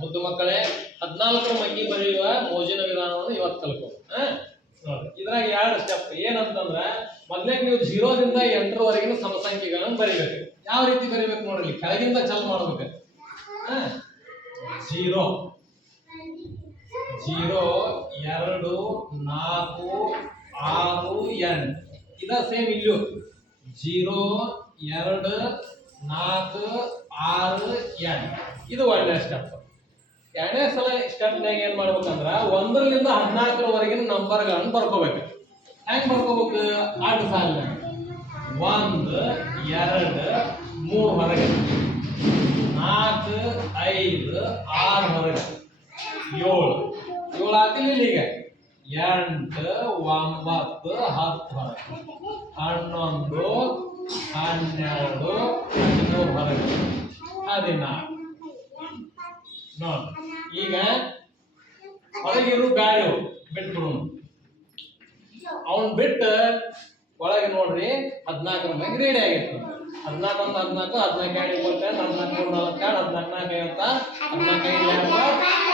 ಮುದ್ದು ಮಕ್ಕಳೇ 14ರ ಮಗ್ಗಿ ಬರೆಯುವ ಮೋಜಿನ ವಿಧಾನವನ್ನು ಇವತ್ತು ಕಲ್ಕೊ. ನೋಡಿ ಇದ್ರಾಗ 2 ಸ್ಟೆಪ್ ಏನಂತಂದ್ರೆ ಮೊದಲೇ ನೀವು 0 ದಿಂದ 8ರವರೆಗಿನ ಸಮಸಂಖ್ಯೆಗಳನ್ನು ಬರೀಬೇಕು. ಯಾವ ರೀತಿ ಬರೀಬೇಕು ನೋಡ್ರಿ, ಕೆಳಗಿಂದ ಚಾಲು ಮಾಡ್ಬೇಕು. 0 0 2 4 6 8 ಇದ ಸೇಮ್ ಇಲ್ಲೂ 0 2 4 6 8 ಇದು ಒಂದನೇ ಸ್ಟೆಪ್. ಎರಡನೇ ಸಲ ಸ್ಟೆಪ್ನಾಗ ಏನ್ ಮಾಡ್ಬೇಕಂದ್ರ 1ರಿಂದ 14ರವರೆಗಿನ ನಂಬರ್ಗಳನ್ನು ಬರ್ಕೋಬೇಕು. ಹೆಂಗ್ ಬರ್ಕೋಬೇಕು? ಅಡ್ಡ ಸಾಲಿನಾಗ 1 2 3 ಹೊರಗೆ, 4 5 6 ಹೊರಗೆ, 7 ಆತಿಲ್ಲ ಈಗ 8 9 10 ಹೊರಗೆ, 11 12 13 ಹೊರಗೆ, 14 ನೋಡಿ. ಈಗ ಹೊರಗಿರು ಗಾಳಿ ಬಿಟ್ಬಿಡು, ಅವನ್ ಬಿಟ್ಟು ಒಳಗೆ ನೋಡ್ರಿ 14ರ ಮ್ಯಾಗ ರೆಡಿ ಆಗಿತ್ತು. 14 14 14 14 14 14 14 14 14 14 14 14 14 14